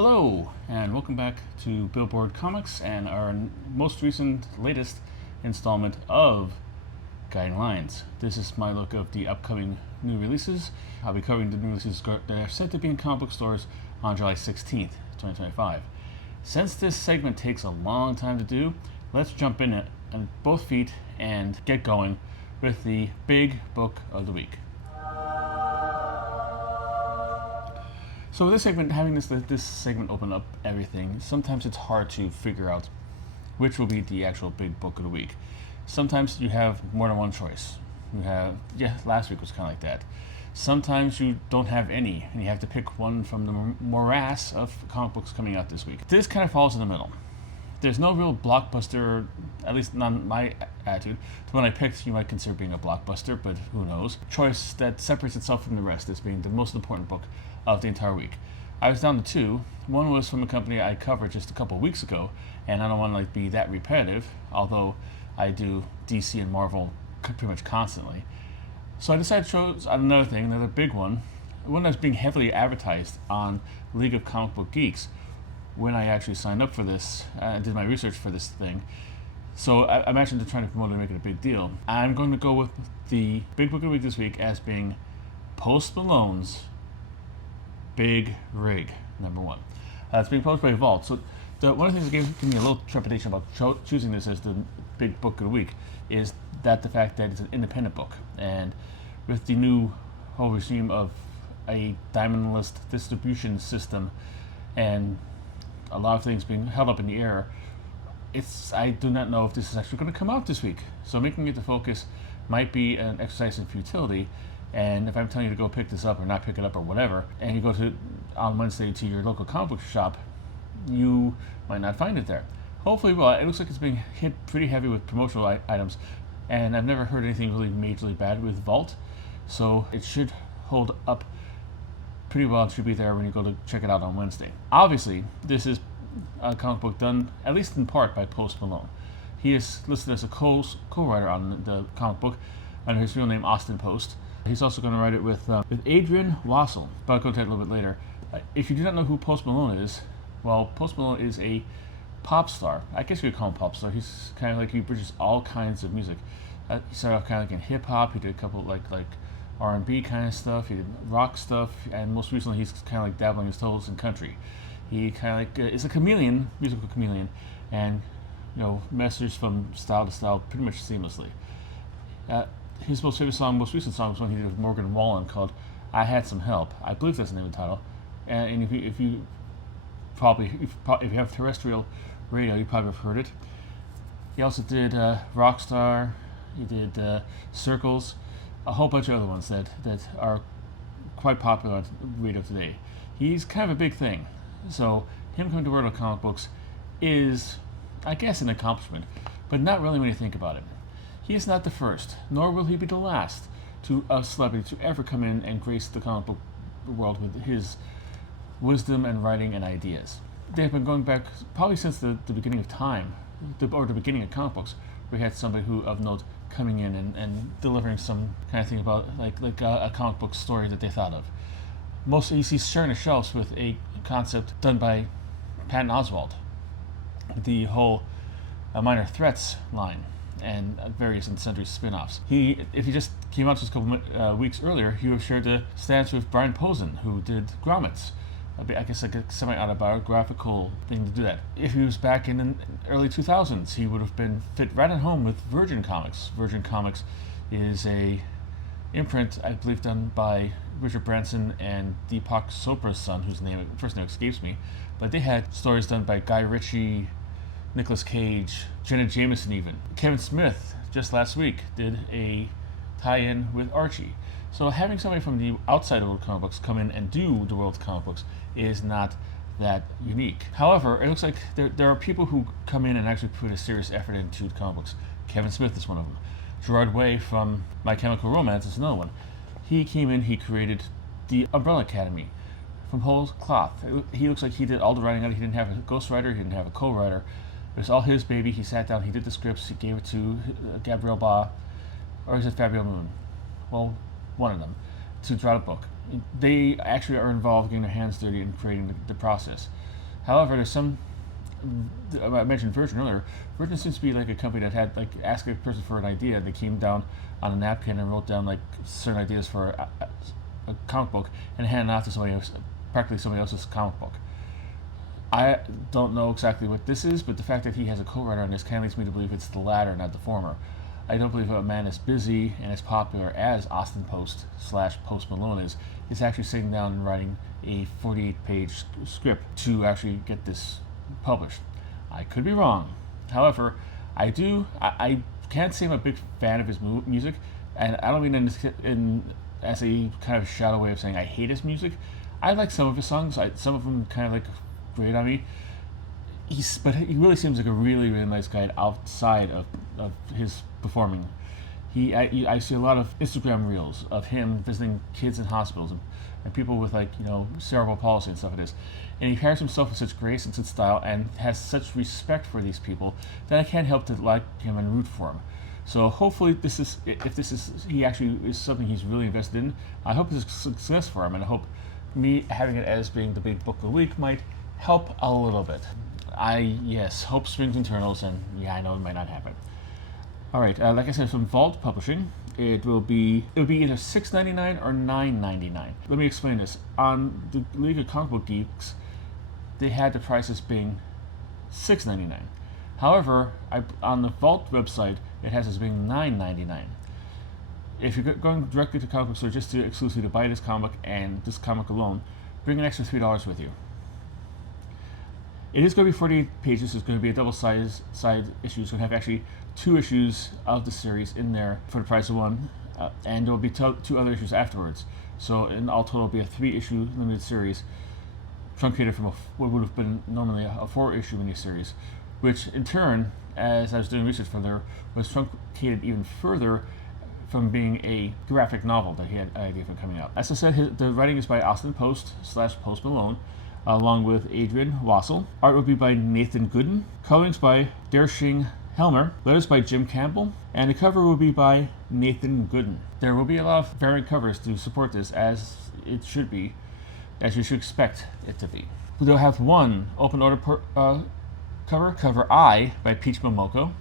Hello, and welcome back to Billboard Comics and our most recent, latest installment of Guiding Lines. This is my look of the upcoming new releases. I'll be covering the new releases that are set to be in comic book stores on July 16th, 2025. Since this segment takes a long time to do, let's jump in on both feet and get going with the big book of the week. So with this segment, having this segment open up everything, sometimes it's hard to figure out which will be the actual big book of the week. Sometimes you have more than one choice. Last week was kind of like that. Sometimes you don't have any, and you have to pick one from the morass of comic books coming out this week. This kind of falls in the middle. There's no real blockbuster, at least not my attitude. The one I picked you might consider being a blockbuster, but who knows. Choice that separates itself from the rest as being the most important book of the entire week. I was down to two. One was from a company I covered just a couple of weeks ago, and I don't want to be that repetitive, although I do DC and Marvel pretty much constantly. So I decided to choose another big one that's being heavily advertised on League of Comic Book Geeks when I actually signed up for this. I did my research for this thing. So I'm actually trying to promote it and make it a big deal. I'm going to go with the big book of the week this week as being Post Malone's Big Rig, #1. It's being published by Vault. So one of the things that gave me a little trepidation about choosing this as the big book of the week is that the fact that it's an independent book. And with the new whole regime of a diamond list distribution system and a lot of things being held up in the air, I do not know if this is actually going to come out this week. So making it the focus might be an exercise in futility. And if I'm telling you to go pick this up or not pick it up or whatever, and you go on Wednesday to your local comic book shop, you might not find it there. Hopefully, well, it looks like it's being hit pretty heavy with promotional items, and I've never heard anything really majorly bad with Vault, so it should hold up pretty well. It should be there when you go to check it out on Wednesday. Obviously, this is a comic book done, at least in part, by Post Malone. He is listed as a co-writer on the comic book under his real name, Austin Post. He's also going to write it with Adrian Wassel, but I'll go to that a little bit later. If you do not know who Post Malone is, well, Post Malone is a pop star. I guess you could call him pop star. He's kind of he produces all kinds of music. He started off kind of in hip hop. He did a couple like R&B kind of stuff. He did rock stuff, and most recently he's kind of dabbling his toes in country. He kind of is a chameleon, musical chameleon, and masters from style to style pretty much seamlessly. His most recent song was one he did with Morgan Wallen called "I Had Some Help." I believe that's the name of the title. And if you have terrestrial radio, you probably have heard it. He also did Rockstar. He did Circles, a whole bunch of other ones that are quite popular on radio today. He's kind of a big thing. So him coming to World of Comic Books is, I guess, an accomplishment, but not really when you think about it. He is not the first, nor will he be the last celebrity to ever come in and grace the comic book world with his wisdom and writing and ideas. They've been going back probably since the beginning of time, or the beginning of comic books, where we had somebody of note coming in and delivering some kind of thing about a comic book story that they thought of. Mostly you see sharing the shelves with a concept done by Patton Oswalt, the whole Minor Threats line, and various and sundry spin-offs. If he just came out just a couple weeks earlier, he would have shared the stats with Brian Posen, who did Grommets. I guess like a semi-autobiographical thing to do that. If he was back in the early 2000s, he would have been fit right at home with Virgin Comics. Virgin Comics is a imprint, I believe, done by Richard Branson and Deepak Chopra's son, whose first name escapes me. But they had stories done by Guy Ritchie, Nicolas Cage, Jenna Jameson even. Kevin Smith, just last week, did a tie-in with Archie. So having somebody from the outside of World Comic Books come in and do the World Comic Books is not that unique. However, it looks like there are people who come in and actually put a serious effort into the comic books. Kevin Smith is one of them. Gerard Way from My Chemical Romance is another one. He came in, he created the Umbrella Academy from whole cloth. He looks like he did all the writing on it. He didn't have a ghostwriter, he didn't have a co-writer. It was all his baby. He sat down, he did the scripts, he gave it to Gabrielle Ba, or is it Fabio Moon? Well, one of them, to draw the book. They actually are involved getting their hands dirty in creating the process. However, there's some. I mentioned Virgin earlier. Virgin seems to be like a company that had like asked a person for an idea. They came down on a napkin and wrote down like certain ideas for a comic book and handed it off to somebody else, practically somebody else's comic book. I don't know exactly what this is, but the fact that he has a co-writer on this kind of leads me to believe it's the latter, not the former. I don't believe a man as busy and as popular as Austin Post / Post Malone is actually sitting down and writing a 48-page script to actually get this published. I could be wrong. However, I can't say I'm a big fan of his music, and I don't mean as a kind of shallow way of saying I hate his music. I like some of his songs. Some of them kind of like grate on me. But he really seems like a really, really nice guy outside of his performing. I see a lot of Instagram reels of him visiting kids in hospitals and people with cerebral palsy and stuff like this. And he carries himself with such grace and such style and has such respect for these people that I can't help to like him and root for him. So hopefully if he actually is something he's really invested in, I hope it's a success for him, and I hope me having it as being the big book of the week might help a little bit. Hope springs eternals, and I know it might not happen. All right, like I said, from Vault Publishing, it will be either $6.99 or $9.99. Let me explain this. On the League of Comic Book Geeks, they had the prices being $6.99. However, on the Vault website, it has as being $9.99. If you're going directly to comic book store just to exclusively buy this comic and this comic alone, bring an extra $3 with you. It is going to be 48 pages. It's going to be a double-side issue. It's going to have actually 2 issues of the series in there for the price of 1, and there will be 2 other issues afterwards. So in all total, it'll be a 3-issue limited series, truncated from what would have been normally a 4-issue miniseries, which in turn, as I was doing research for there, was truncated even further from being a graphic novel that he had an idea for coming out. As I said, the writing is by Austin Post / Post Malone, along with Adrian Wassel. Art will be by Nathan Gooden. Colorings by Dershing Helmer. Letters by Jim Campbell. And the cover will be by Nathan Gooden. There will be a lot of variant covers to support this, as it should be, as you should expect it to be. They'll have one open order cover I by Peach Momoko.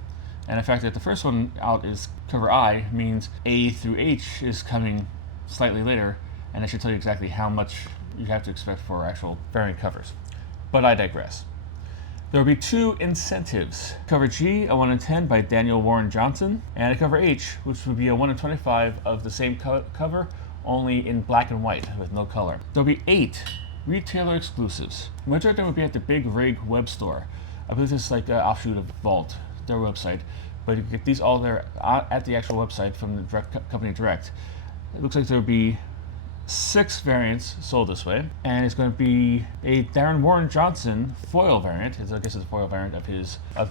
And the fact that the first one out is cover I means A through H is coming slightly later, and I should tell you exactly how much you have to expect for actual variant covers. But I digress. There will be 2 incentives. Cover G, a 1 in 10 by Daniel Warren Johnson, and a cover H, which would be a 1 in 25 of the same cover, only in black and white with no color. There will be 8 retailer exclusives. The majority of them will be at the Big Rig web store. I believe this is like an offshoot of Vault, their website, but you can get these all there at the actual website from the company direct. It looks like there will be 6 variants sold this way, and it's going to be a Darren Warren Johnson foil variant. I guess it's a foil variant of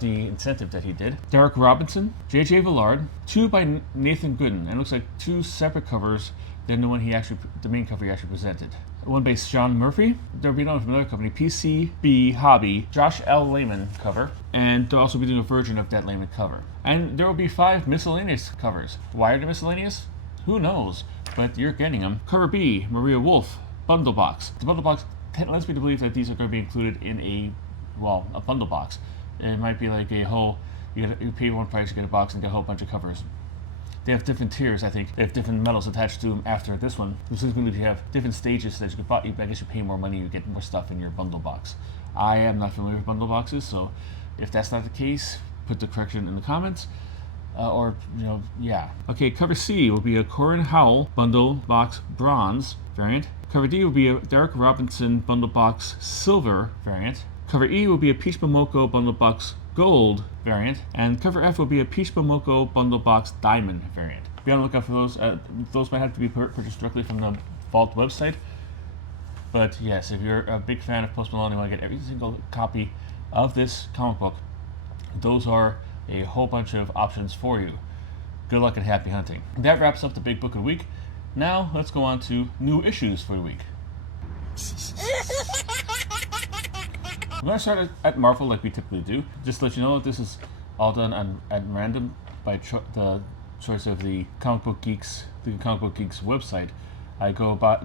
the incentive that he did. Derek Robinson, J.J. Villard, 2 by Nathan Gooden, and it looks like 2 separate covers than the main cover he actually presented. One by Sean Murphy. There'll be another from another company, PCB Hobby, Josh L. Lehman cover, and they'll also be doing a version of that Lehman cover. And there will be 5 miscellaneous covers. Why are they miscellaneous? Who knows? But you're getting them. Cover B, Maria Wolf, bundle box. The bundle box lets me to believe that these are going to be included in a bundle box. It might be like a whole, you pay one price, you get a box, and get a whole bunch of covers. They have different tiers, I think. They have different medals attached to them after this one. This is going to have different stages that you could buy. I guess you pay more money, you get more stuff in your bundle box. I am not familiar with bundle boxes, so if that's not the case, put the correction in the comments. Okay, cover C will be a Corin Howell bundle box bronze variant. Cover D will be a Derek Robinson bundle box silver variant. Cover E will be a Peach Momoko bundle box gold variant. And cover F will be a Peach Momoko bundle box diamond variant. Be on the lookout for those. Those might have to be purchased directly from the Vault website. But yes, if you're a big fan of Post Malone and want to get every single copy of this comic book, those are a whole bunch of options for you. Good luck and happy hunting. That wraps up the big book of the week. Now let's go on to new issues for the week. I'm going to start at Marvel like we typically do. Just to let you know, this is all done at random by the choice of the Comic Book Geeks website. I go about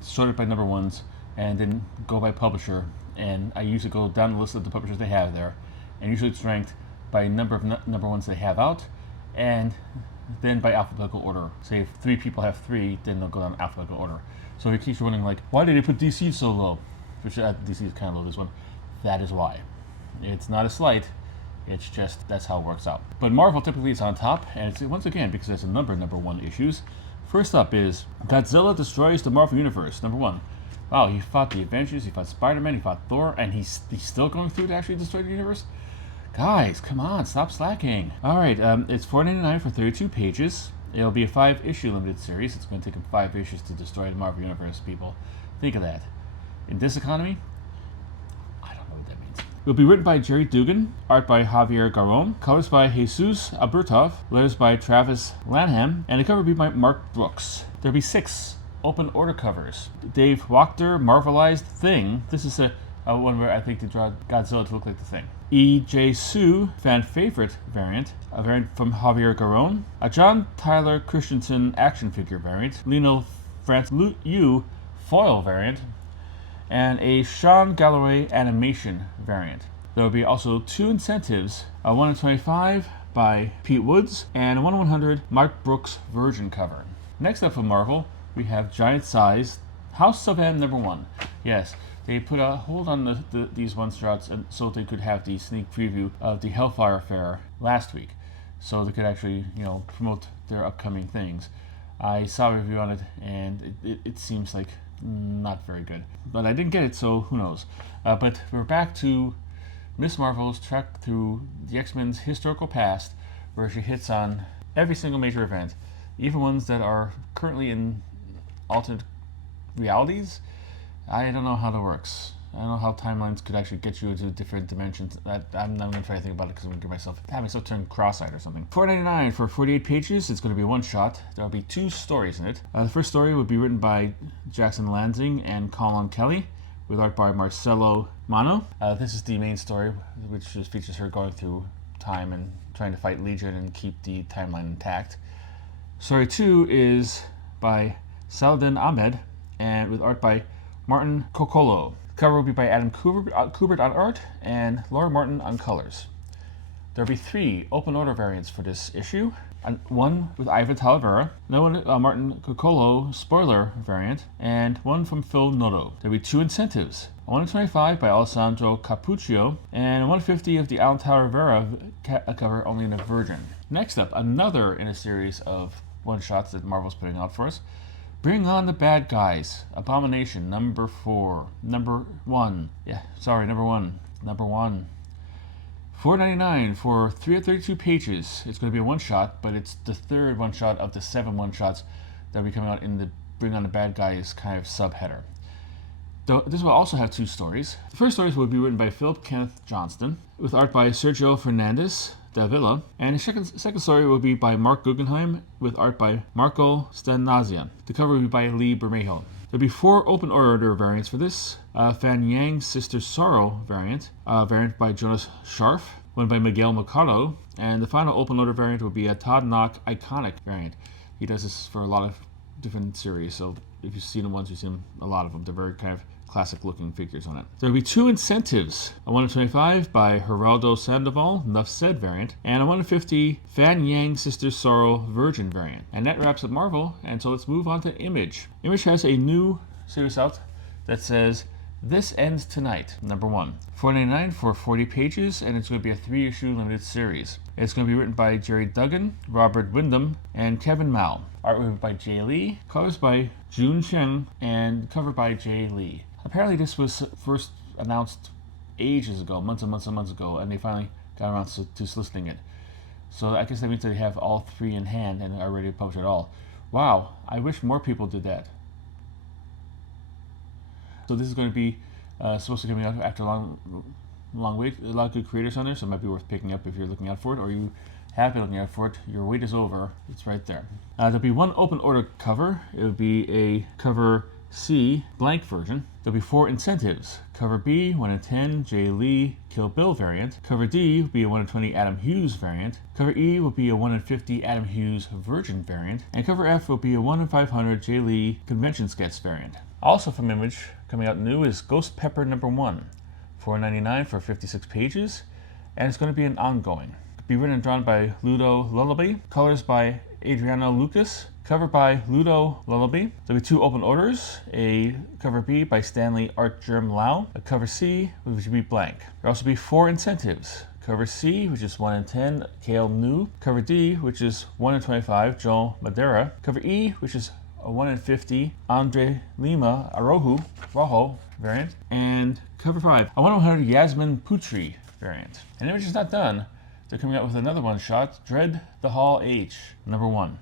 sorted by number 1s and then go by publisher. And I usually go down the list of the publishers they have there, and usually it's ranked by number of number ones they have out, and then by alphabetical order. Say if 3 people have 3, then they'll go down alphabetical order. So in case you're wondering, like, why did they put DC so low? Which DC is kind of low, this one. That is why. It's not a slight. It's just that's how it works out. But Marvel typically is on top, and it's once again because there's a number of number 1 issues. First up is Godzilla Destroys the Marvel Universe, number 1. Wow, he fought the Avengers, he fought Spider-Man, he fought Thor, and he's still going through to actually destroy the universe? Guys, come on, stop slacking. Alright, it's $4.99 for 32 pages. It'll be a 5-issue limited series. It's going to take him 5 issues to destroy the Marvel Universe, people. Think of that. In this economy, I don't know what that means. It'll be written by Jerry Dugan, art by Javier Garron, colors by Jesus Albertov, letters by Travis Lanham, and the cover will be by Mark Brooks. There'll be 6 open order covers. Dave Wachter, Marvelized Thing. This is a one where I think they draw Godzilla to look like the Thing. E.J. Sue, fan favorite variant, a variant from Javier Garron. A John Tyler Christensen action figure variant. Lino France Yu foil variant. And a Sean Galloway animation variant. There will be also 2 incentives, a 1 in 25 by Pete Woods, and a 1 in 100 Mark Brooks Virgin cover. Next up from Marvel, we have giant size House of M number 1. Yes, they put a hold on these one-shots so they could have the sneak preview of the Hellfire Fair last week, so they could actually, promote their upcoming things. I saw a review on it, and it seems like not very good. But I didn't get it, so who knows. But we're back to Miss Marvel's trek through the X-Men's historical past, where she hits on every single major event, even ones that are currently in alternate realities. I don't know how that works. I don't know how timelines could actually get you into different dimensions. I'm not going to try to think about it because I'm going to have myself turn cross-eyed or something. $4.99 for 48 pages. It's going to be a one-shot. There'll be 2 stories in it. The first story would be written by Jackson Lansing and Colin Kelly, with art by Marcelo Mano. This is the main story, which features her going through time and trying to fight Legion and keep the timeline intact. Story 2 is by Saladin Ahmed, and with art by Martin Coccolo. Cover will be by Adam Kubert on art and Laura Martin on colors. There'll be 3 open order variants for this issue. One with Ivan Talavera, another one Martin Coccolo spoiler variant, and one from Phil Noto. There'll be 2 incentives. A 1 in 25 by Alessandro Capuccio, and a 150 of the Alan Talavera cover only in a Virgin. Next up, another in a series of one-shots that Marvel's putting out for us. Bring on the Bad Guys. Abomination, number 4. Number 1. Number 1. $4.99 for 332 pages. It's going to be a one-shot, but it's the 3rd one-shot of the 7 one-shots that will be coming out in the Bring on the Bad Guys kind of subheader. This will also have 2 stories. The first stories will be written by Philip Kenneth Johnston, with art by Sergio Fernandez Davila, and the second story will be by Mark Guggenheim, with art by Marco Stanazian. The cover will be by Lee Bermejo. There'll be 4 open order variants for this. Fan Yang's Sister Sorrow variant by Jonas Scharf, one by Miguel Mercado, and the final open order variant will be a Todd Knock Iconic variant. He does this for a lot of different series, so if you've seen them once, you've seen a lot of them. They're very kind of classic looking figures on it. There will be 2 incentives, a 1 in 25 by Geraldo Sandoval, Nuff Said variant, and a 1 in 50 Fan Yang Sister Sorrow Virgin variant. And that wraps up Marvel, and so let's move on to Image. Image has a new series out that says This Ends Tonight, number 1. $4.99 for 40 pages, and it's going to be a 3-issue limited series. It's going to be written by Jerry Duggan, Robert Wyndham, and Kevin Mao. Artwork by Jay Lee, colors by Jun Cheng, and cover by Jay Lee. Apparently this was first announced ages ago, months and months and months ago, and they finally got around to soliciting it. So I guess that means that they have all 3 in hand and are ready to publish it all. Wow, I wish more people did that. So this is going to be supposed to be coming out after a long wait. A lot of good creators on there, so it might be worth picking up if you're looking out for it, or you have been looking out for it. Your wait is over. It's right there. There'll be 1 open order cover. It'll be a cover C blank version. There'll be 4 incentives. Cover B, 1 in 10 Jay Lee Kill Bill variant. Cover D will be a 1 in 20 Adam Hughes variant. Cover E will be a 1 in 50 Adam Hughes Virgin variant. And cover F will be a 1 in 500 Jay Lee Convention Sketch variant. Also from Image, coming out new is Ghost Pepper #1, $4.99 for 56 pages, and it's going to be an ongoing. Be written and drawn by Ludo Lullaby, colors by Adriano Lucas, cover by Ludo Lullaby. There'll be 2 open orders, a cover B by Stanley Art Germ Lau, a cover C, which will be blank. There'll also be 4 incentives. Cover C, which is 1 in 10, Kale New. Cover D, which is 1 in 25, Joe Madeira. Cover E, which is a 1 in 50, Andre Lima Rojo variant. And cover 5, a 1 in 100 Yasmin Putri variant. And Image is not done. They're coming out with another one-shot, Dread the Hall H, #1.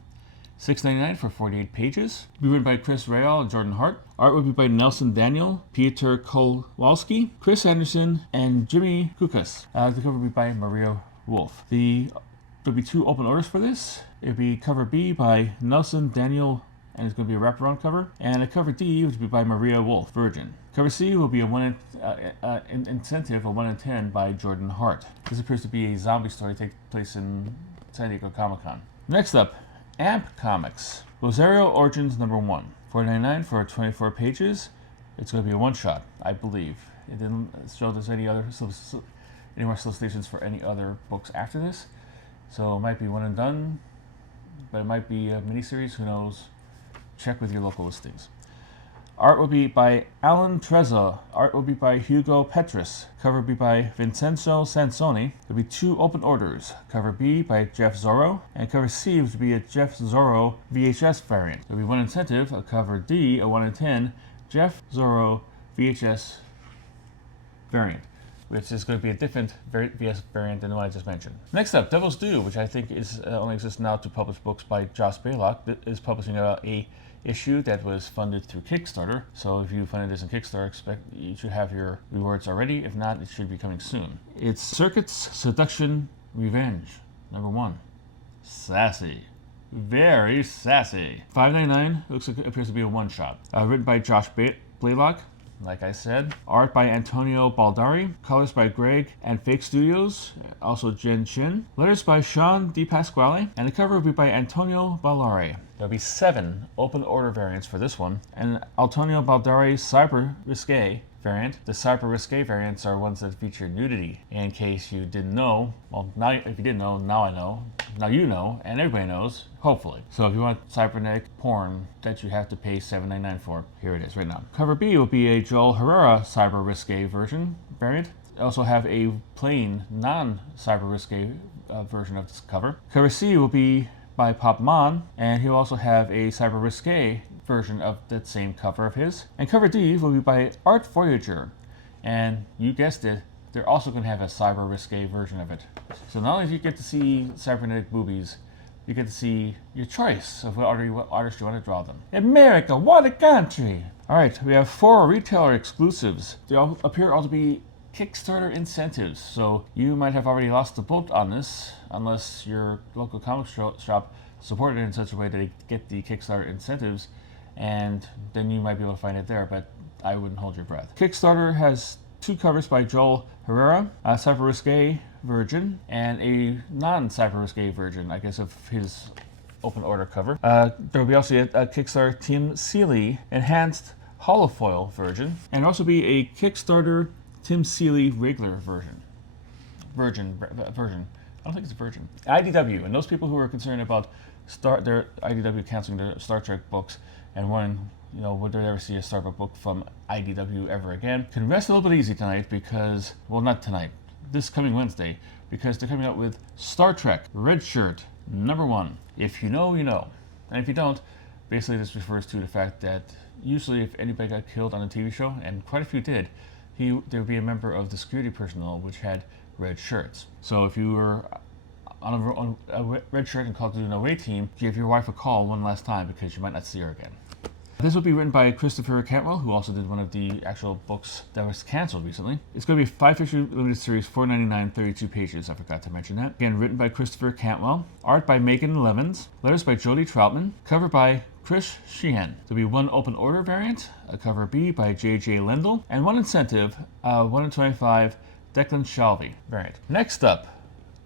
$6.99 for 48 pages. Be written by Chris Rayall and Jordan Hart. Art will be by Nelson Daniel, Peter Kowalski, Chris Anderson, and Jimmy Kukas. The cover will be by Maria Wolf. There'll be 2 open orders for this. It'll be cover B by Nelson Daniel, and it's going to be a wraparound cover. And a cover D, which will be by Maria Wolf, Virgin. Cover C will be a incentive, a 1 in 10 by Jordan Hart. This appears to be a zombie story taking place in San Diego Comic-Con. Next up, Amp Comics, Rosario Origins #1, $4.99 for 24 pages. It's going to be a one-shot, I believe. It didn't show there's any more solicitations for any other books after this, so it might be one and done, but it might be a miniseries. Who knows? Check with your local listings. Art will be by Alan Trezza. Art will be by Hugo Petrus. Cover will be by Vincenzo Sansoni. There'll be 2 open orders. Cover B by Jeff Zorro, and cover C will be a Jeff Zorro VHS variant. There'll be 1 incentive. A cover D, a 1 in 10 Jeff Zorro VHS variant, which is going to be a different VHS variant than the one I just mentioned. Next up, Devil's Due, which I think is only exists now to publish books by Josh Baylock, that is publishing a issue that was funded through Kickstarter. So if you funded this in Kickstarter, you should have your rewards already. If not, it should be coming soon. It's Circuit's Seduction Revenge, #1. Sassy. Very sassy. $5.99. It appears to be a one-shot. Written by Josh Blaylock, like I said. Art by Antonio Baldari. Colors by Greg and Fake Studios. Also Jen Chin. Letters by Sean Di Pasquale. And the cover will be by Antonio Baldari. There'll be 7 open order variants for this one. And Antonio Baldari's Cyber Risque variant. The Cyber Risque variants are ones that feature nudity. In case you didn't know, well, now if you didn't know, now I know. Now you know, and everybody knows, hopefully. So if you want cybernetic porn that you have to pay $7.99 for, here it is right now. Cover B will be a Joel Herrera Cyber Risque variant. I also have a plain non-Cyber Risque version of this cover. Cover C will be by Pop Mon, and he'll also have a Cyber Risque version of that same cover of his. And cover D will be by Art Voyager, and you guessed it, they're also going to have a Cyber Risque version of it. So not only do you get to see cybernetic boobies, you get to see your choice of what artist you want to draw them. America, what a country! Alright, we have 4 retailer exclusives. They all appear to be Kickstarter incentives, so you might have already lost the boat on this unless your local comic shop supported it in such a way that they get the Kickstarter incentives, and then you might be able to find it there, but I wouldn't hold your breath. Kickstarter has 2 covers by Joel Herrera, a Cyber Risque version, and a non-Cyber Risque version, I guess, of his open order cover. There will be also a Kickstarter Tim Seeley enhanced holofoil version, and also be a Kickstarter Tim Seeley regular version. Virgin. I don't think it's a version. IDW, and those people who are concerned about their IDW canceling their Star Trek books and wondering, would they ever see a Star Trek book from IDW ever again, can rest a little bit easy tonight because, well, not tonight, this coming Wednesday, because they're coming out with Star Trek Red Shirt #1. If you know, you know. And if you don't, basically this refers to the fact that usually if anybody got killed on a TV show, and quite a few did, there would be a member of the security personnel which had red shirts. So if you were on a red shirt and called to an away team, give your wife a call one last time because you might not see her again. This will be written by Christopher Cantwell, who also did one of the actual books that was canceled recently. It's going to be a 5-issue limited series, $4.99, 32 pages. I forgot to mention that. Again, written by Christopher Cantwell. Art by Megan Levens. Letters by Jody Troutman. Cover by Chris Sheehan. There'll be 1 open order variant, a cover B by J.J. Lendl, and 1 incentive, 1 in 25 Declan Shalvey variant. Next up,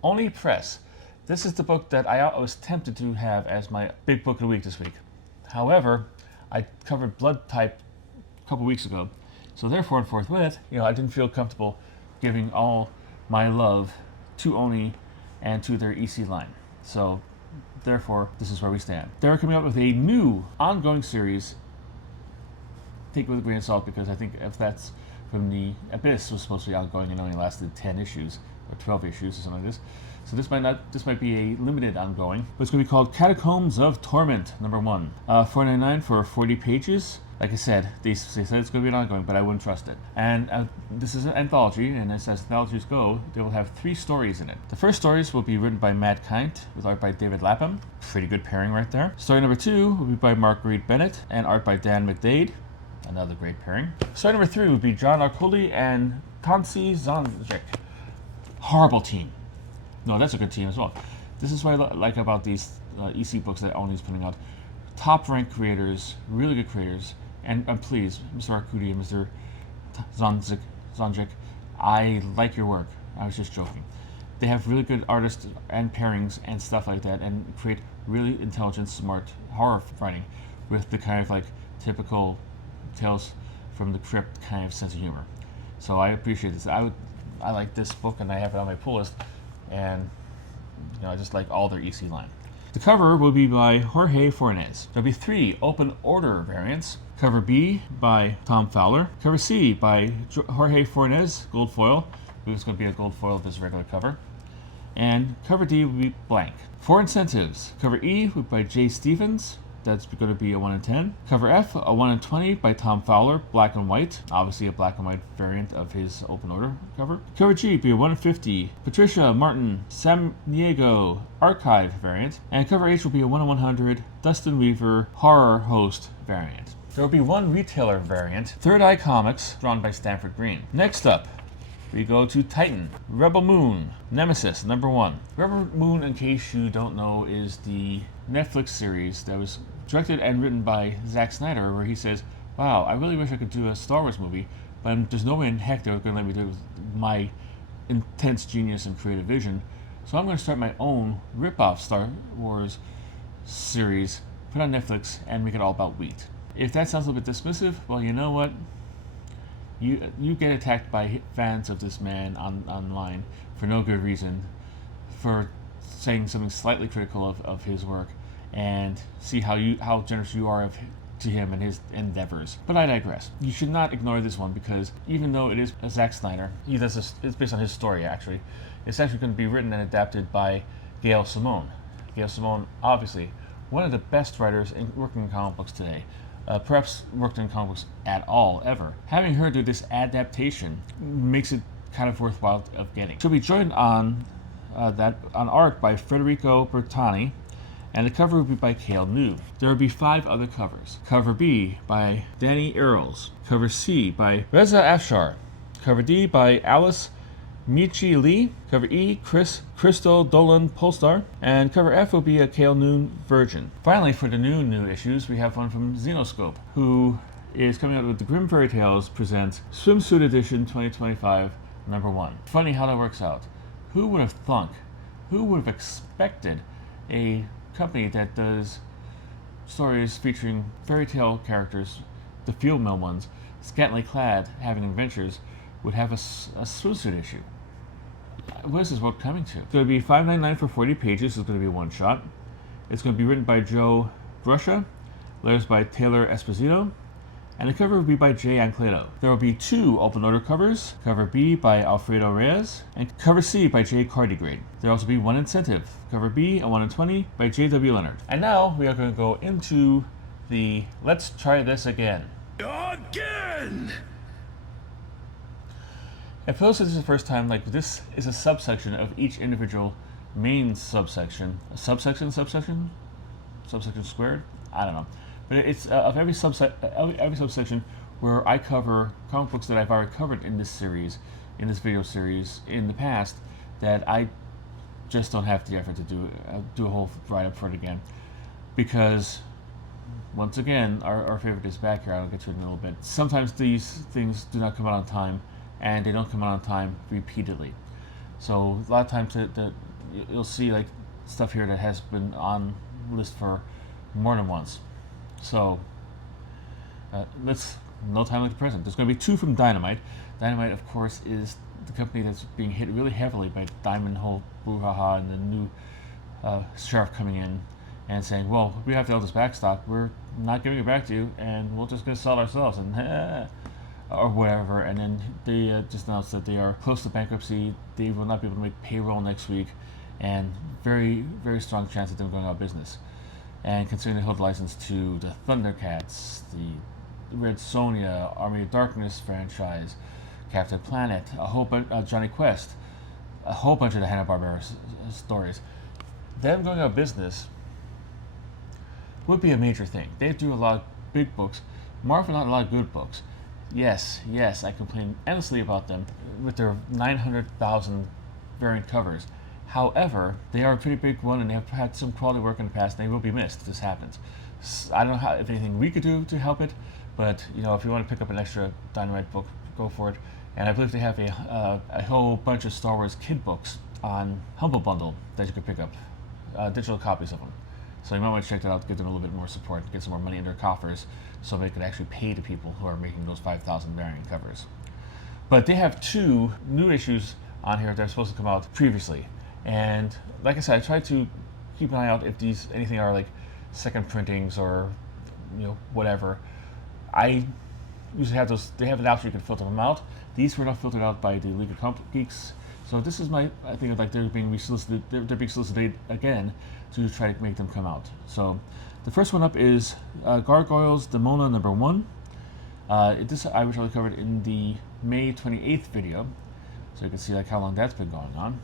Oni Press. This is the book that I was tempted to have as my big book of the week this week. However, I covered blood type couple weeks ago. So therefore and forthwith, I didn't feel comfortable giving all my love to Oni and to their EC line. So therefore, this is where we stand. They're coming out with a new ongoing series. Take it with a grain of salt, because I think if that's from the Abyss was supposed to be ongoing and only lasted 10 issues or 12 issues or something like this. So this might be a limited ongoing, but it's going to be called Catacombs of Torment #1. $4.99 for 40 pages. Like I said, they said it's going to be an ongoing, but I wouldn't trust it. And this is an anthology, and as anthologies go, they will have 3 stories in it. The first stories will be written by Matt Kindt, with art by David Lapham. Pretty good pairing right there. Story number 2 will be by Marguerite Bennett, and art by Dan McDade. Another great pairing. Story number 3 would be John Arcoli and Tansi Zanjic. Horrible team. No, that's a good team as well. This is what I like about these EC books that Oni's putting out. Top-ranked creators, really good creators, and please, Mr. Arcudi and Mr. Zanjic, I like your work. I was just joking. They have really good artists and pairings and stuff like that, and create really intelligent, smart horror writing with the kind of like typical Tales from the Crypt kind of sense of humor. So I appreciate this. I like this book, and I have it on my pull list, and I just like all their EC line. The cover will be by Jorge Fornes. There'll be 3 open order variants. Cover B by Tom Fowler. Cover C by Jorge Fornes, gold foil. It's going to be a gold foil of this regular cover. And cover D will be blank. 4 incentives. Cover E will be by Jay Stevens. That's going to be a 1 in 10. Cover F, a 1 in 20 by Tom Fowler, black and white. Obviously a black and white variant of his open order cover. Cover G will be a 1 in 50. Patricia Martin Samaniego archive variant. And cover H will be a 1 in 100 Dustin Weaver horror host variant. There will be 1 retailer variant, Third Eye Comics, drawn by Stanford Green. Next up, we go to Titan, Rebel Moon, Nemesis, #1. Rebel Moon, in case you don't know, is the Netflix series that was directed and written by Zack Snyder, where he says, wow, I really wish I could do a Star Wars movie, but there's no way in heck they're going to let me do it with my intense genius and creative vision. So I'm going to start my own rip-off Star Wars series, put it on Netflix, and make it all about wheat. If that sounds a little bit dismissive, well, you know what? You get attacked by fans of this man online for no good reason, for saying something slightly critical of his work, and see how generous you are to him and his endeavors. But I digress. You should not ignore this one, because even though it is a Zack Snyder, it's based on his story actually. It's actually going to be written and adapted by Gail Simone. Gail Simone, obviously, one of the best writers working in comic books today. Perhaps worked in comic books at all, ever. Having her do this adaptation makes it kind of worthwhile of getting. She'll be joined on art by Federico Bertani, and the cover will be by Cale New. There will be 5 other covers. Cover B by Danny Earls. Cover C by Reza Afshar. Cover D by Alice Michi Lee. Cover E, Crystal Dolan Polestar. And cover F will be a Cale New Virgin. Finally, for the new issues, we have one from Xenoscope, who is coming out with the Grimm Fairy Tales Presents Swimsuit Edition 2025, #1. Funny how that works out. Who would have thunk? Who would have expected a company that does stories featuring fairy tale characters, the field mill ones, scantily clad, having adventures, would have a swimsuit issue? What is this world coming to? It's going to be $5.99 for 40 pages. It's going to be a one-shot. It's going to be written by Joe Bruscia, letters by Taylor Esposito, and the cover will be by Jay Ancleto. There will be 2 open order covers, cover B by Alfredo Reyes, and cover C by Jay Cardigrade. There will also be 1 incentive, cover B, a 1 in 20 by J.W. Leonard. And now we are going to go into the Let's Try This Again. Again! And for those of this is the first time, this is a subsection of each individual main subsection. A subsection squared? I don't know. But it's of every subsection where I cover comic books that I've already covered in this series, in this video series in the past, that I just don't have the effort to do a whole write-up for it again. Because, once again, our favorite is back here. I'll get to it in a little bit. Sometimes these things do not come out on time, and they don't come out on time repeatedly. So a lot of times you'll see stuff here that has been on the list for more than once. So let's no time like the present. There's going to be 2 from Dynamite. Dynamite, of course, is the company that's being hit really heavily by Diamond whole brouhaha and the new sheriff coming in and saying, well, we have to have this back stock. We're not giving it back to you, and we're just going to sell it ourselves, and or whatever. And then they just announced that they are close to bankruptcy. They will not be able to make payroll next week, and very, very strong chance that they're going out of business. And considering they hold the license to the Thundercats, the Red Sonja, Army of Darkness franchise, Captain Planet, a whole bunch, Johnny Quest, a whole bunch of the Hanna-Barbera stories. Them going out of business would be a major thing. They do a lot of big books. Marvel, not a lot of good books. Yes, I complain endlessly about them with their 900,000 variant covers. However, they are a pretty big one, and they have had some quality work in the past, and they will be missed if this happens. I don't know if anything we could do to help it, but if you want to pick up an extra Dynamite book, go for it. And I believe they have a whole bunch of Star Wars kid books on Humble Bundle that you could pick up, digital copies of them. So you might want to check that out, give them a little bit more support, get some more money in their coffers, so they could actually pay the people who are making those 5,000 variant covers. But they have 2 new issues on here that are supposed to come out previously. And like I said, I try to keep an eye out if anything are like second printings or whatever. I usually have those. They have an option you can filter them out. These were not filtered out by the League of Comic Geeks. So this is I think like they're being solicited. They're being solicited again to try to make them come out. So the first one up is Gargoyles Demona #1. This I originally covered in the May 28th video, so you can see like how long that's been going on.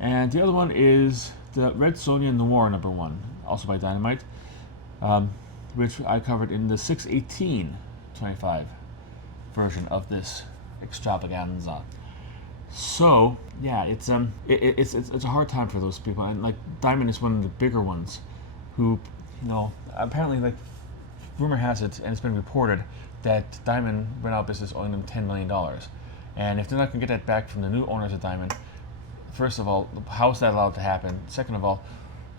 And the other one is the Red Sonja Noir #1, also by Dynamite, which I covered in the 6/18/25 version of this extravaganza. So yeah, it's a hard time for those people, and like Diamond is one of the bigger ones, who apparently, like, rumor has it, and it's been reported that Diamond went out of business owing them $10 million, and if they're not going to get that back from the new owners of Diamond, first of all, how is that allowed to happen? Second of all,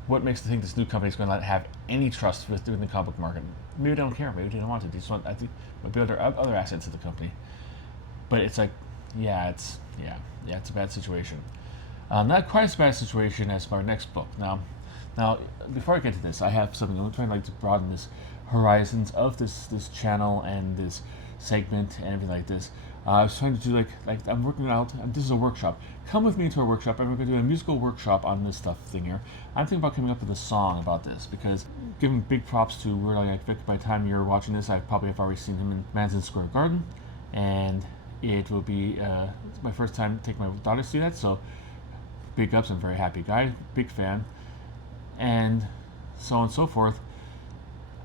what makes them think this new company is going to have any trust within the comic book market? Maybe they don't care. Maybe they don't want to. They just want, I think, build their other assets of the company. But it's like, it's a bad situation. Not quite as bad a situation as our next book. Now, before I get to this, I have something. I'm trying to broaden this horizons of this channel and this segment and everything like this. I was trying to do like I'm working out. This is a workshop. Come with me to our workshop, and we're going to do a musical workshop on this thing here. I'm thinking about coming up with a song about this, because giving big props to Weird Al Yankovic. By the time you're watching this, I probably have already seen him in Madison Square Garden, and it will be my first time taking my daughter to see that. So big ups. I'm a very happy guy, big fan, and so on and so forth.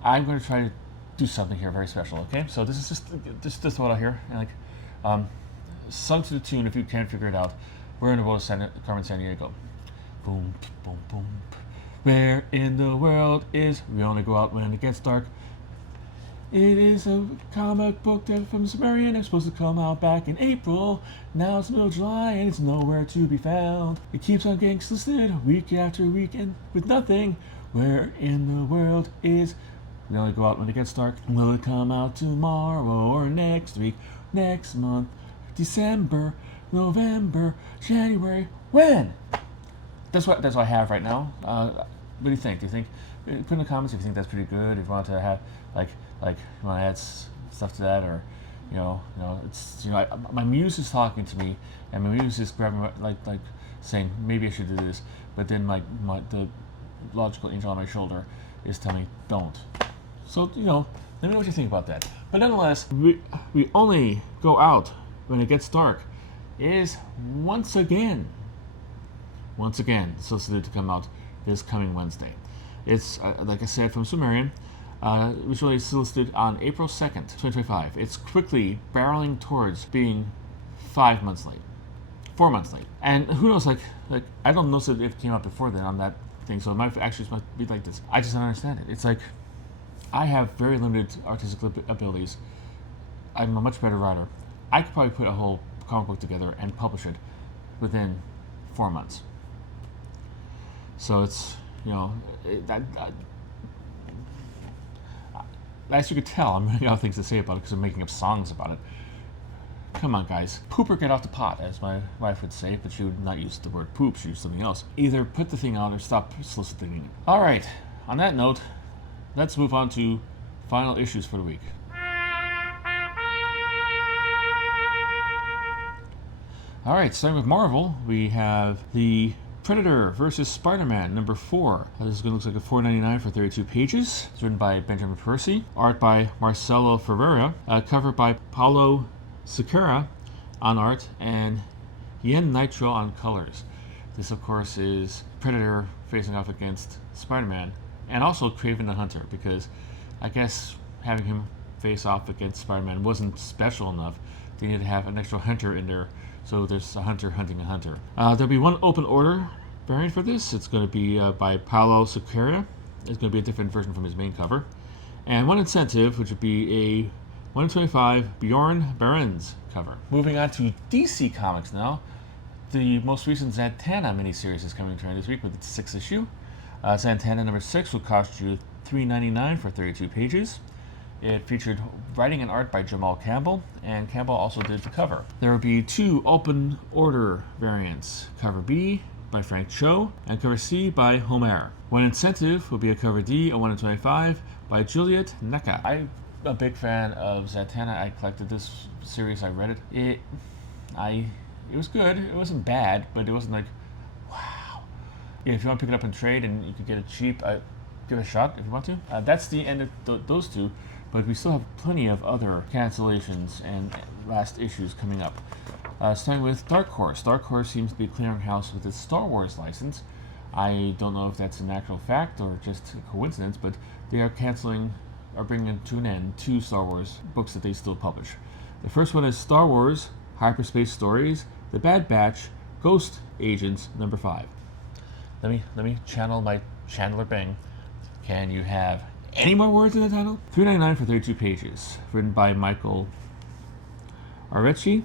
I'm going to try to do something here very special. Okay, so this is just what I hear, and like. Sung to the tune, if you can't figure it out, We're in the World of Carmen Sandiego. Boom, boom, boom. Where in the world is, we only go out when it gets dark. It is a comic book that from Sumerian is supposed to come out back in April. Now it's middle of July and it's nowhere to be found. It keeps on getting solicited week after week and with nothing. Where in the world is, we only go out when it gets dark. Will it come out tomorrow or next week, next month, December, November, January? When? That's what I have right now. What do you think? Do you think? Put in the comments if you think that's pretty good. If you want to have like you want to add stuff to that, or it's my muse is talking to me, and my muse is grabbing like saying maybe I should do this, but then the logical angel on my shoulder is telling me don't. So let me know what you think about that. But nonetheless, we only go out when it gets dark is once again solicited to come out this coming Wednesday. It's like I said, from Sumerian, which was solicited on April 2nd, 2025. It's quickly barreling towards being 5 months late, 4 months late, and who knows? Like I don't know if it came out before then on that thing, so it might be like this. I just don't understand it. It's like I have very limited artistic abilities. I'm a much better writer. I could probably put a whole comic book together and publish it within 4 months. So it's as you could tell, I'm running out of things to say about it because I'm making up songs about it. Come on, guys. Poop or get off the pot, as my wife would say, but she would not use the word poop, she used something else. Either put the thing out or stop soliciting it. Alright, on that note, let's move on to final issues for the week. Alright, starting with Marvel, we have the Predator vs. Spider-Man number 4. This is going to look like a $4.99 for 32 pages. It's written by Benjamin Percy, art by Marcelo Ferreira, cover by Paulo Siqueira on art, and Yen Nitro on colors. This, of course, is Predator facing off against Spider-Man, and also Kraven the Hunter, because I guess having him face off against Spider-Man wasn't special enough. They needed to have an extra hunter in there, so there's a hunter hunting a hunter. There'll be one open order variant for this. It's going to be by Paulo Siqueira. It's going to be a different version from his main cover. And one incentive, which would be a 125 Bjorn Barends cover. Moving on to DC Comics now. The most recent Zatanna miniseries is coming to an end this week with its 6th issue. Zatanna number 6 will cost you $3.99 for 32 pages. It featured writing and art by Jamal Campbell, and Campbell also did the cover. There will be 2 open order variants. Cover B by Frank Cho, and cover C by Homer. One incentive will be a cover D, a 1 in 25, by Juliet Neka. I'm a big fan of Zatanna. I collected this series, I read it. It was good. It wasn't bad, but it wasn't like, wow. Yeah, if you want to pick it up and trade and you could get it cheap, give it a shot if you want to. That's the end of those 2, but we still have plenty of other cancellations and last issues coming up. Starting with Dark Horse. Dark Horse seems to be clearing house with its Star Wars license. I don't know if that's an actual fact or just a coincidence, but they are canceling or bringing to an end 2 Star Wars books that they still publish. The first one is Star Wars Hyperspace Stories, The Bad Batch, Ghost Agents number 5. Let me channel my Chandler Bing. Can you have any more words in the title? $3.99 for 32 pages. Written by Michael Arrecchi.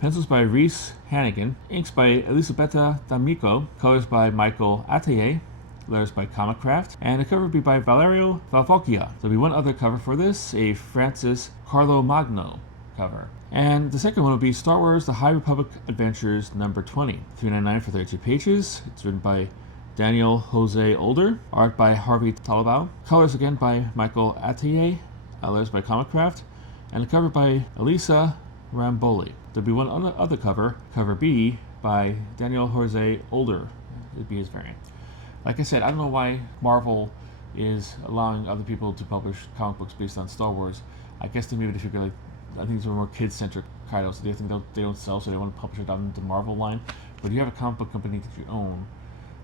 Pencils by Reese Hannigan. Inks by Elisabetta D'Amico. Colors by Michael Ataye. Letters by Comicraft. And the cover will be by Valerio Valvocchia. There'll be one other cover for this, a Francis Carlo Magno cover. And the second one will be Star Wars The High Republic Adventures number 20. $3.99 for 32 pages. It's written by Daniel Jose Older. Art by Harvey Talabau. Colors again by Michael Ataye. Letters by Comicraft. And the cover by Elisa Ramboli. There'll be one other cover, cover B, by Daniel Jose Older. It'd be his variant. Like I said, I don't know why Marvel is allowing other people to publish comic books based on Star Wars. I guess they maybe figure, like, I think these are more kid-centric titles, so they think they don't sell, so they want to publish it on the Marvel line. But if you have a comic book company that you own,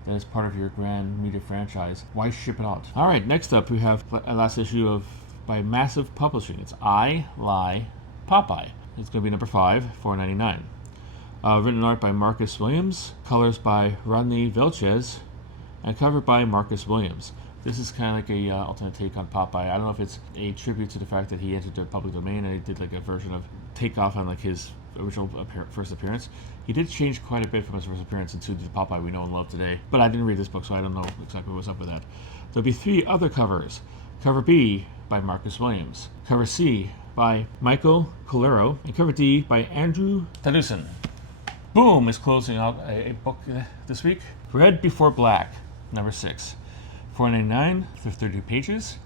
that is part of your grand media franchise, why ship it out? Alright, next up we have a last issue by Massive Publishing. It's I Lie Popeye. It's going to be number 5, $4.99. Written art by Marcus Williams, colors by Rodney Velchez, and covered by Marcus Williams. This is kind of like a alternate take on Popeye. I don't know if it's a tribute to the fact that he entered the public domain and he did like a version of takeoff on like his original first appearance. He did change quite a bit from his first appearance into the Popeye we know and love today. But I didn't read this book, so I don't know exactly what's up with that. There'll be 3 other covers. Cover B by Marcus Williams. Cover C by Michael Colero, and cover D by Andrew Taduson. Boom is closing out a book this week. Red Before Black, number 6. $4.99 for 30 pages.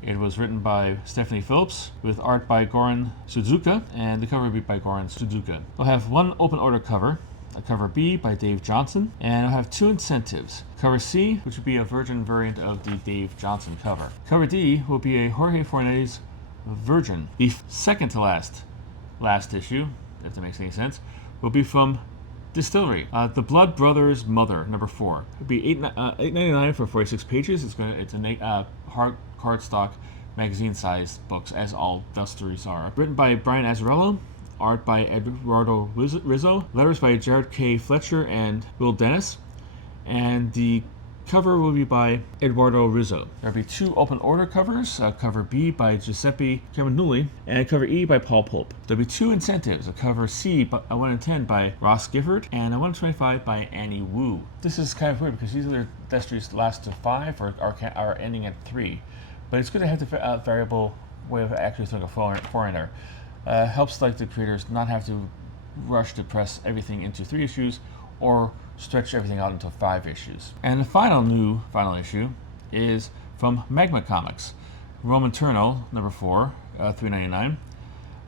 It was written by Stephanie Phillips with art by Goran Suzuka, and the cover will be by Goran Suzuka. We'll have one open order cover, a cover B by Dave Johnson, and I'll have 2 incentives. Cover C, which will be a Virgin variant of the Dave Johnson cover. Cover D will be a Jorge Fornes Virgin. The second to last issue, if that makes any sense, will be from Distillery. The Blood Brothers Mother, number 4. It'll be $8.99 for 46 pages. It's a hard cardstock magazine-sized books, as all Distilleries are. Written by Brian Azzarello, art by Eduardo Rizzo, letters by Jared K. Fletcher and Will Dennis, and the cover will be by Eduardo Rizzo. There will be 2 open order covers, cover B by Giuseppe Caminulli, and cover E by Paul Pope. There will be 2 incentives, a cover C, a 1 in 10 by Ross Gifford, and a 1 in 25 by Annie Wu. This is kind of weird because these are their Destry's last to 5 or are ending at 3. but it's good to have the variable way of actually throwing a foreigner. Helps like the creators not have to rush to press everything into 3 issues or stretch everything out into 5 issues. And the final issue is from Magma Comics. Roman Turno, number 4, $3.99,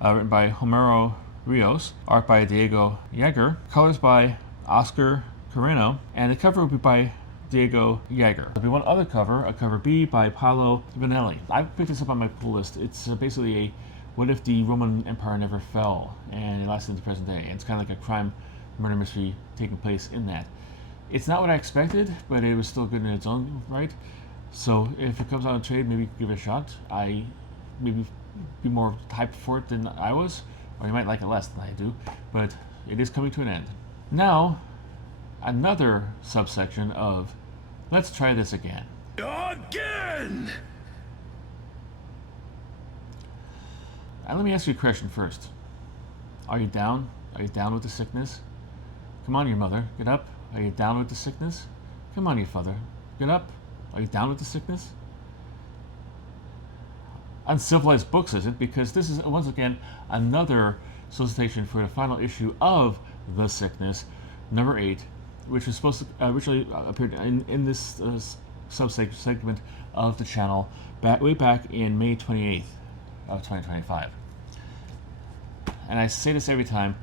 written by Homero Rios, art by Diego Jaeger, colors by Oscar Carreno, and the cover will be by Diego Jaeger. There'll be one other cover, a cover B by Paolo Vanelli. I picked this up on my pull list. It's basically a what if the Roman Empire never fell and it lasted into the present day. And it's kind of like a crime murder mystery taking place in that. It's not what I expected, but it was still good in its own right. So if it comes out in trade, maybe give it a shot. I maybe be more hyped for it than I was, or you might like it less than I do, but it is coming to an end. Now, another subsection of let's try this again. Again! Let me ask you a question first. Are you down? Are you down with the sickness? Come on, your mother, get up. Are you down with the sickness? Come on, your father, get up. Are you down with the sickness? Uncivilized Books, is it? Because this is once again another solicitation for the final issue of The Sickness, number 8, which was supposed to originally appear in this segment of the channel way back in May 28th of 2025. And I say this every time,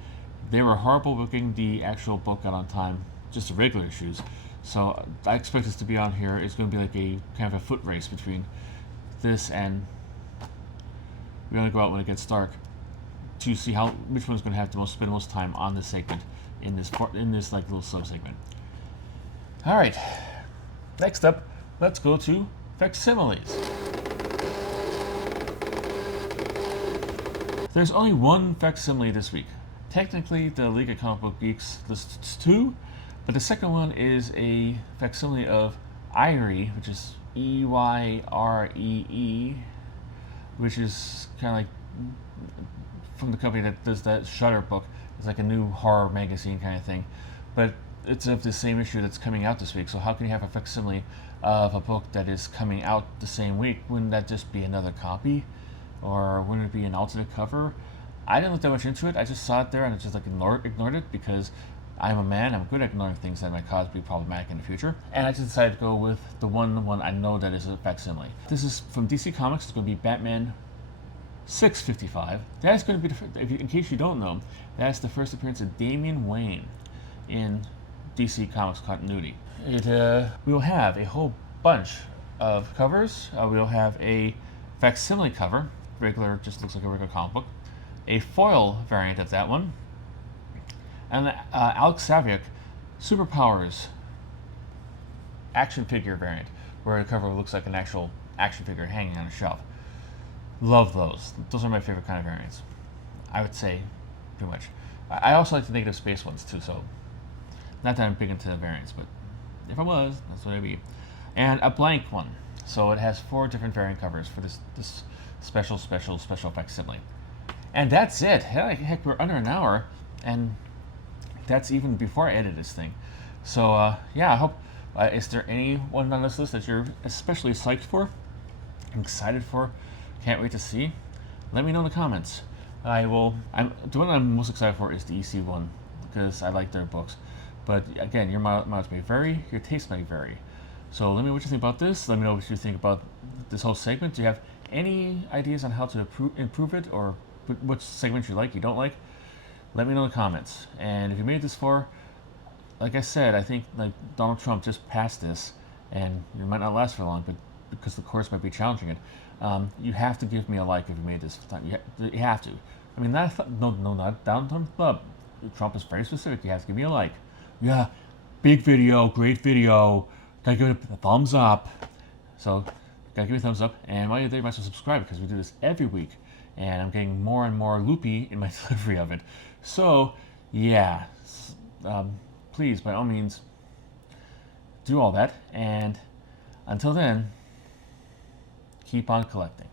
they were horrible with getting the actual book out on time, just the regular issues. So I expect this to be on here. It's going to be like a kind of a foot race between this and we're going to go out when it gets dark to see which one's going to have to spend the most time on this segment in this like little sub segment. All right, next up, let's go to facsimiles. There's only one facsimile this week. Technically, the League of Comic Book Geeks lists 2, but the second one is a facsimile of Eyeree, which is Eyree, which is kind of like from the company that does that Shutter book. It's like a new horror magazine kind of thing, but it's of the same issue that's coming out this week. So how can you have a facsimile of a book that is coming out the same week? Wouldn't that just be another copy? Or wouldn't it be an alternate cover? I didn't look that much into it. I just saw it there and I just like ignored it because I'm a man. I'm good at ignoring things that might cause be problematic in the future. And I just decided to go with the one I know that is a facsimile. This is from DC Comics. It's going to be Batman 655. That's going to be, in case you don't know, that's the first appearance of Damian Wayne in DC Comics continuity. We will have a whole bunch of covers. We'll have a facsimile cover. Regular, just looks like a regular comic book. A foil variant of that one. And Alex Saviuk Superpowers action figure variant, where the cover looks like an actual action figure hanging on a shelf. Love those. Those are my favorite kind of variants, I would say, pretty much. I also like the negative space ones too, so not that I'm big into the variants, but if I was, that's what it'd be. And a blank one. So it has 4 different variant covers for this special facsimile. And that's it. Heck, we're under an hour, and that's even before I edit this thing. So yeah, I hope. Is there anyone on this list that you're especially psyched for, excited for, can't wait to see? Let me know in the comments. The one I'm most excited for is the EC one because I like their books. But again, your mileage may vary, your taste may vary. So let me know what you think about this. Let me know what you think about this whole segment. Do you have any ideas on how to improve it, or which segments you like, you don't like? Let me know in the comments. And if you made it this far, like I said, I think like Donald Trump just passed this, and it might not last for long, but because the courts might be challenging it, you have to give me a like if you made this time. You have to. I mean, not Donald Trump Club. Trump is very specific. You have to give me a like. Yeah, big video, great video. Gotta give it a thumbs up. So, gotta give me a thumbs up. And while you're there, you might as well subscribe because we do this every week. And I'm getting more and more loopy in my delivery of it. So, yeah. Please, by all means, do all that. And until then, keep on collecting.